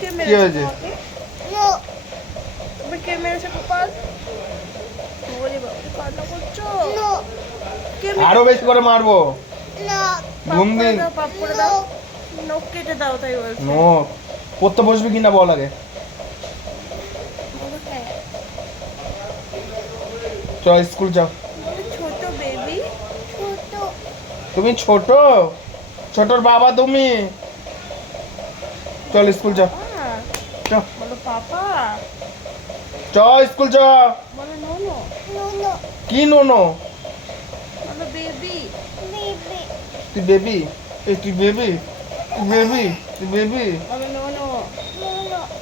কে কি মেরেছে হয়েছে? তোমাকে? তুমি কে মেরেছে গোপাল? ওরে বাবা, কান্না করছো? কে আরো মেরেছে? বেশি করে মারবো। পাপ ঘুম করে দিন। দাও, পাপ করে দাও। নখ কেটে দাও, তাই বলছে। নো, পড়তে বসবি কিনা বল আগে। বলো হ্যাঁ। চল স্কুল যাও। বলো ছোট বেবি। তুমি ছোট, ছোটর বাবা তুমি। চল স্কুল যাও। পাপা। চ বলো পাপা। চ স্কুল চ। বলো নোনো। কি নোনো? বলো বেবি। তুই বেবি? এই তুই বেবি? তুই বেবি? তুই বেবি? বলো নোনো।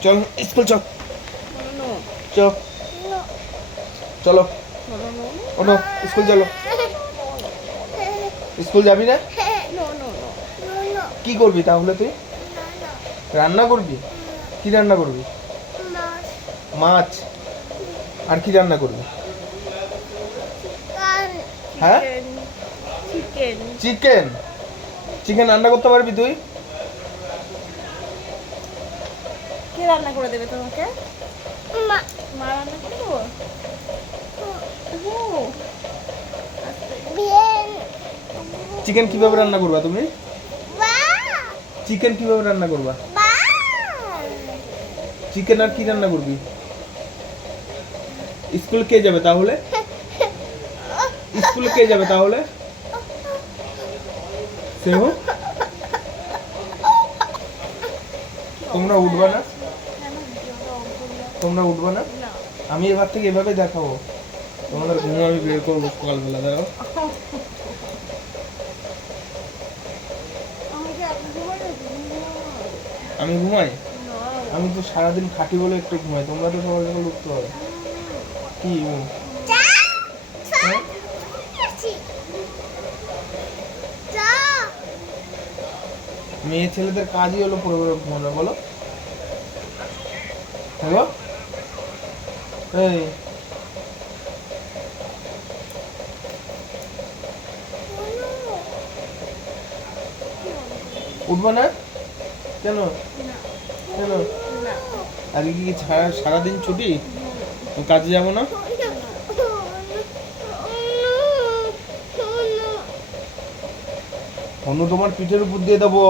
চল স্কুল চ। বলো নো। চ চলো, বলো নোনো। ওঠো স্কুল চলো। স্কুল যাবি না? No no no. কি করবি তাহলে তুই? রান্না করবি? কি রান্না করবি? মাছ। আর কি রান্না করবি? হ্যাঁ? চিকেন। চিকেন। চিকেন রান্না করতে পারবি তুই? কে রান্না করে দেবে তোমাকে? মা রান্না করে দেবো? ও, আস্তে। চিকেন কিভাবে রান্না করবা তুমি? চিকেন কিভাবে রান্না করবা? চিকেন আর কি রান্না করবি? স্কুল কে যাবে তাহলে? স্কুলে কে যাবে তাহলে? সেও? তোমরা উঠবা না? কেন ভিডিওটা অন করলাম? তোমরা উঠবা না? না। আমি এবার থেকে এভাবে দেখাবো। তোমাদের ঘুম আমি বের করবো সকালবেলা, দেখো। আমাকে আপনি ঘুমাই না? আমি ঘুমাই? না। আমি তো সারাদিন খাটি বলে একটু ঘুমাই, তোমরা তো সকাল সকাল উঠতে হবে। কি হ্যাঁ? মেয়ে ছেলেদের কাজই হলো পড়ে পড়ে ঘুমানো, বলো। হ্যালো, এই উঠবা না? কেন? কেন? না। আজকে কি সারাদিন ছুটি? তো কাজে যাবো না? অনু তোমার পিঠের উপর দিয়ে দেবো।